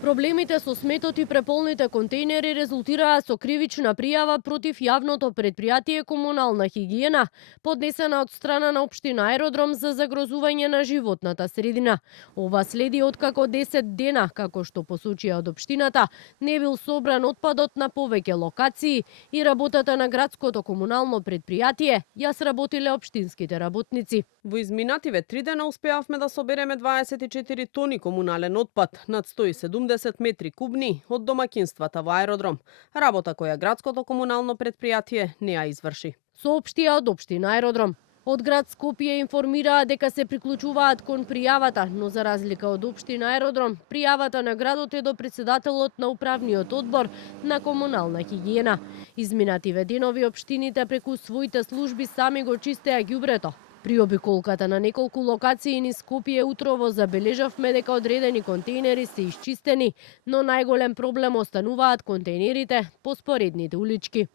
Проблемите со сметот и преполните контейнери резултираа со кривична пријава против јавното предпријатие Комунална хигиена, поднесена од страна на општина Аеродром за загрозување на животната средина. Ова следи откако 10 дена, како што посочија од општината, не бил собран отпадот на повеќе локации и работата на градското комунално предпријатие ја сработиле општинските работници. Во изминативе 3 дена успеавме да собереме 24 тони комунален отпад, над 170 метри кубни од домаќинствата во Аеродром, работа која градското комунално предпријатие не ја изврши. Соопштија од општина Аеродром. Од град Скопје информираа дека се приклучуваат кон пријавата, но за разлика од општина Аеродром, пријавата на градот е до председателот на управниот одбор на Комунална хигиена. Изминативе денови општините преку своите служби сами го чистеа ѓубрето. При обиколката на неколку локации низ Скопје утрово забележавме дека одредени контейнери се исчистени, но најголем проблем остануваат контейнерите по споредните улички.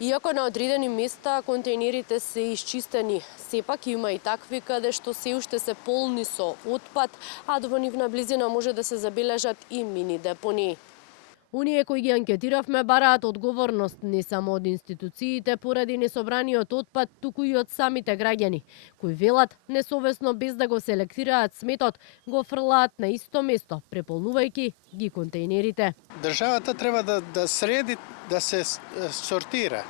Иако на одредени места контейнерите се исчистени, сепак има и такви каде што се уште се полни со отпад, а во нивна близина може да се забележат и мини депонии. Оние кои ги анкетиравме бараат одговорност не само од институциите поради несобраниот отпад, туку и од самите граѓани, кои велат несовесно без да го селектираат сметот, го фрлаат на исто место, преполнувајќи ги контейнерите. Државата треба да среди, да се сортира.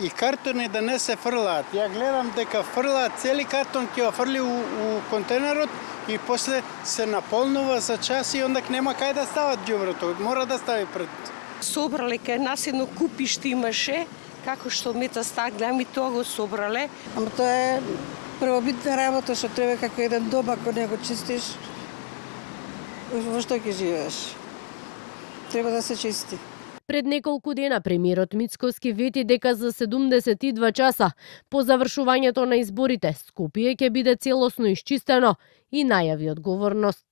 И картони да не се фрлаат. Ја гледам дека фрлаат цели картон, ќе го фрли у контейнерот и после се наполнува за час и ондак нема кај да стават ѓубрето. Мора да стави пред. Собрале кај нас едно купиште имаше, како што мета стаглам и тоа го собрале. Ама тоа е првобитна работа што треба како еден дом, ако не го чистиш, во што ќе живееш? Треба да се чисти. Пред неколку дена премиерот Мицкоски вети дека за 72 часа по завршувањето на изборите Скопје ќе биде целосно исчистено и најави одговорност.